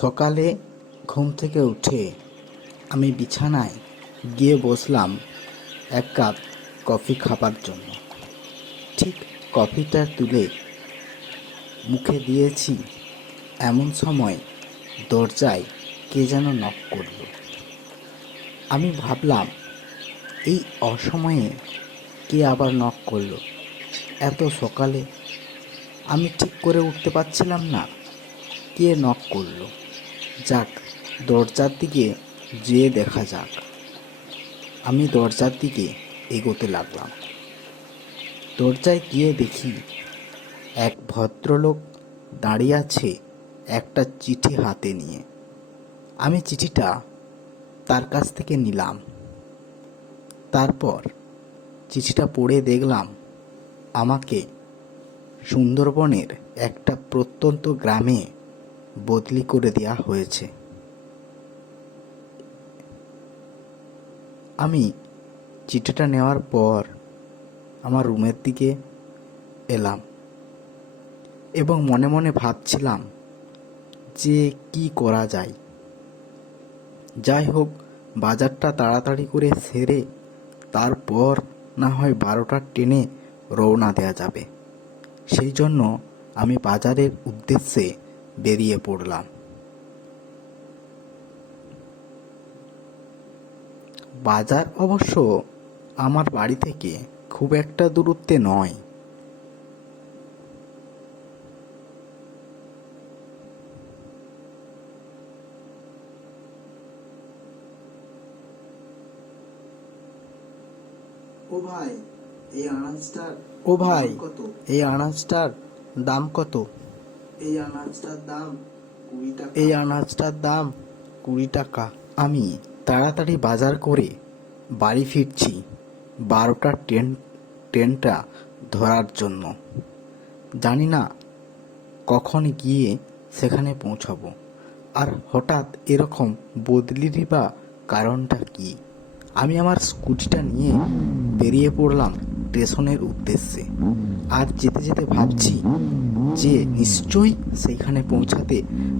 সকালে ঘুম থেকে উঠে আমি বিছানায় গিয়ে বসলাম এক কাপ কফি খাবার জন্য। ঠিক কফিটা তুলে মুখে দিয়েছি, এমন সময় দরজায় কে যেন নক করল। আমি ভাবলাম, এই অসময়ে কে আবার নক করলো এত সকালে? আমি ঠিক করে উঠতে পারছিলাম না, কে নক করলো। যাক, দরজার দিকে যেয়ে দেখা যাক। আমি দরজার দিকে এগোতে লাগলাম। দরজায় গিয়ে দেখি এক ভদ্রলোক দাঁড়িয়ে আছে একটা চিঠি হাতে নিয়ে। আমি চিঠিটা তার কাছ থেকে নিলাম। তারপর চিঠিটা পড়ে দেখলাম আমাকে সুন্দরবনের একটা প্রত্যন্ত গ্রামে বদলি করে দেওয়া হয়েছে। আমি চিঠিটা নেওয়ার পর আমার রুমের দিকে এলাম এবং মনে মনে ভাবছিলাম যে কি করা যায়। যাই হোক, বাজারটা তাড়াতাড়ি করে সেরে তারপর না হয় 12টার ট্রেনে রওনা দেওয়া যাবে। সেই জন্য আমি বাজারের উদ্দেশ্যে বেরিয়ে পড়লাম। বাজার অবশ্য আমার বাড়ি থেকে খুব একটা দূরত্বে নয়। ও ভাই, এই আনাজটার ও ভাই, দাম কত? এই আনাজটার দাম কত? এই আনাজটার দাম 20 টাকা। এই আনাজটার দাম 20 টাকা। আমি তাড়াতাড়ি বাজার করে বাড়ি ফিরছি 12টার ট্রেনটা ধরার জন্য। জানি না কখন গিয়ে সেখানে পৌঁছাবো। আর হঠাৎ এরকম বদলিরই বা কারণটা কি? আমি আমার স্কুটিটা নিয়ে বেরিয়ে পড়লাম স্টেশনের উদ্দেশ্যে। আর যেতে যেতে ভাবছি যে নিশ্চয়ই সেইখানে পৌঁছাতে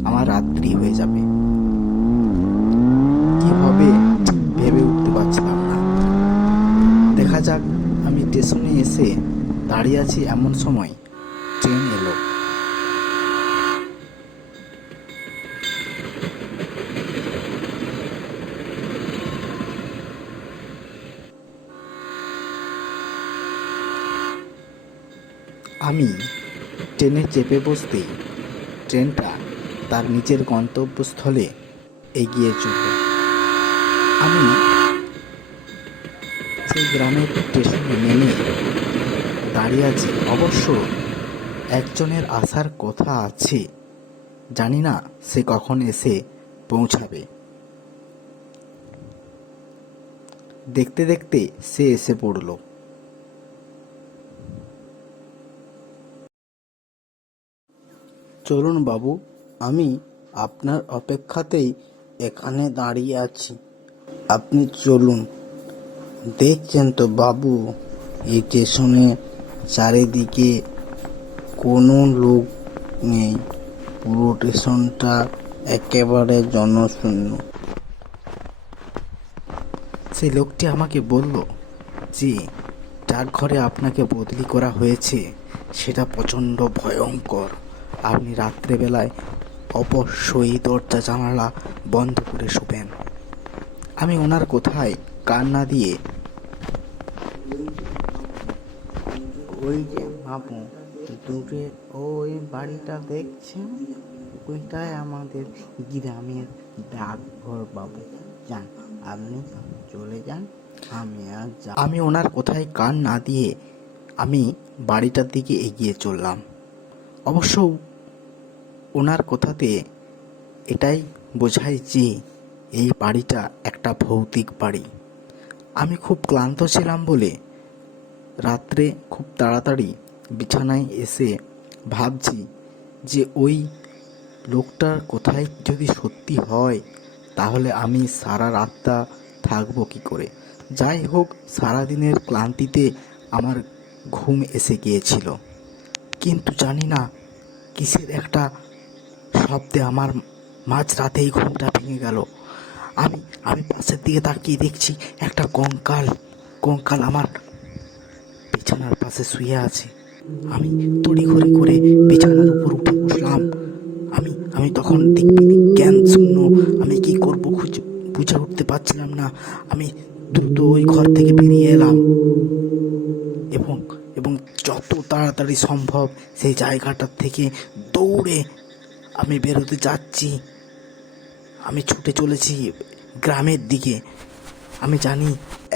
আমার রাত্রি হয়ে যাবে। কি হবে ভেবে উঠতে পারছিলাম না। দেখা যাক। আমি স্টেশনে এসে দাঁড়িয়ে আছি, এমন সময় ট্রেন এলো। আমি ট্রেনে চেপে বসতেই ট্রেনটা তার নিজের গন্তব্যস্থলে এগিয়ে চলল। আমি সেই গ্রামের স্টেশনে নেমে দাঁড়িয়ে আছি। অবশ্য একজনের আসার কথা আছে, জানি না সে কখন এসে পৌঁছাবে। দেখতে দেখতে সে এসে পড়ল। চলুন বাবু, আমি আপনার অপেক্ষাতেই এখানে দাঁড়িয়ে আছি, আপনি চলুন। দেখছেন তো বাবু, এই স্টেশনে চারিদিকে কোনো লোক নেই। পুরো স্টেশনটা একেবারে জনশূন্য। সেই লোকটি আমাকে বলল যে যার ঘরে আপনাকে বদলি করা হয়েছে সেটা প্রচণ্ড ভয়ঙ্কর। আপনি রাত্রেবেলায় অবশ্যই দরজা জানালা বন্ধ করে শোবেন। আমি ওনার কথায় কান না দিয়ে, ওই যে বাবু, দূরে ওই বাড়িটা দেখছেন, ওইটাই আমাদের গ্রামের ডাকঘর বাবু। যান, আপনি চলে যান, আমি ওনার কথায় কান না দিয়ে আমি বাড়িটার দিকে এগিয়ে চললাম। অবশ্য ওনার কথাতে এটাই বোঝায় যে এই বাড়িটা একটা ভৌতিক বাড়ি। আমি খুব ক্লান্ত ছিলাম বলে রাত্রে খুব তাড়াতাড়ি বিছানায় এসে ভাবছি যে ওই লোকটার কথাই যদি সত্যি হয় তাহলে আমি সারা রাতটা থাকবো কী করে। যাই হোক, সারাদিনের ক্লান্তিতে আমার ঘুম এসে গিয়েছিল, কিন্তু জানি না কিসের একটা শব্দে আমার মাঝ রাতেই ঘুমটা ভেঙে গেল। আমি আমি পাশের দিকে তাকিয়ে দেখছি একটা কঙ্কাল কঙ্কাল আমার বিছানার পাশে শুয়ে আছে। আমি তড়িঘড়ি করে বিছানার উপর উঠে বসলাম। আমি তখন দিকবিদিক জ্ঞান শূন্য। আমি কি করব বুঝে উঠতে পারছিলাম না। আমি দ্রুত ওই ঘর থেকে বেরিয়ে এলাম এবং এবং যত তাড়াতাড়ি সম্ভব সেই জায়গাটার থেকে দৌড়ে আমি বেরোতে যাচ্ছি। আমি ছুটে চলেছি গ্রামের দিকে। আমি জানি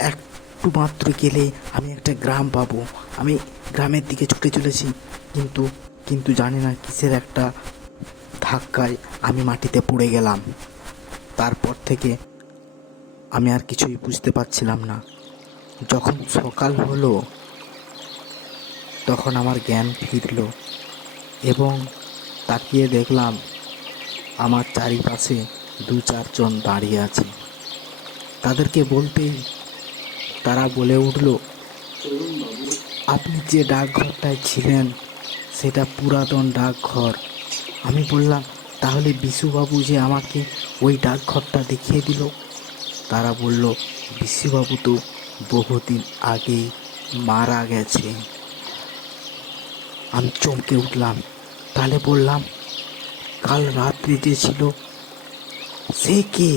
একটু মাত্র গেলে আমি একটা গ্রাম পাবো। আমি গ্রামের দিকে ছুটে চলেছি, কিন্তু কিন্তু জানি না কিসের একটা ধাক্কায় আমি মাটিতে পড়ে গেলাম। তারপর থেকে আমি আর কিছুই বুঝতে পারছিলাম না। যখন সকাল হলো তখন আমার জ্ঞান ফিরল এবং তাকিয়ে দেখলাম আমার চারিপাশে 2-4 জন দাঁড়িয়ে আছে। তাদেরকে বলতেই তারা বলে উঠল, চলুন বাবু। আপনি যে ডাকঘরটায় ছিলেন সেটা পুরাতন ডাকঘর। আমি বললাম, তাহলে বিশুবাবু যে আমাকে ওই ডাকঘরটা দেখিয়ে দিল? তারা বলল, বিশুবাবু তো বহুদিন আগেই মারা গেছে। আমি চমকে উঠলাম। তাহলে বললাম, কাল রাত্রি যে ছিল সে কে?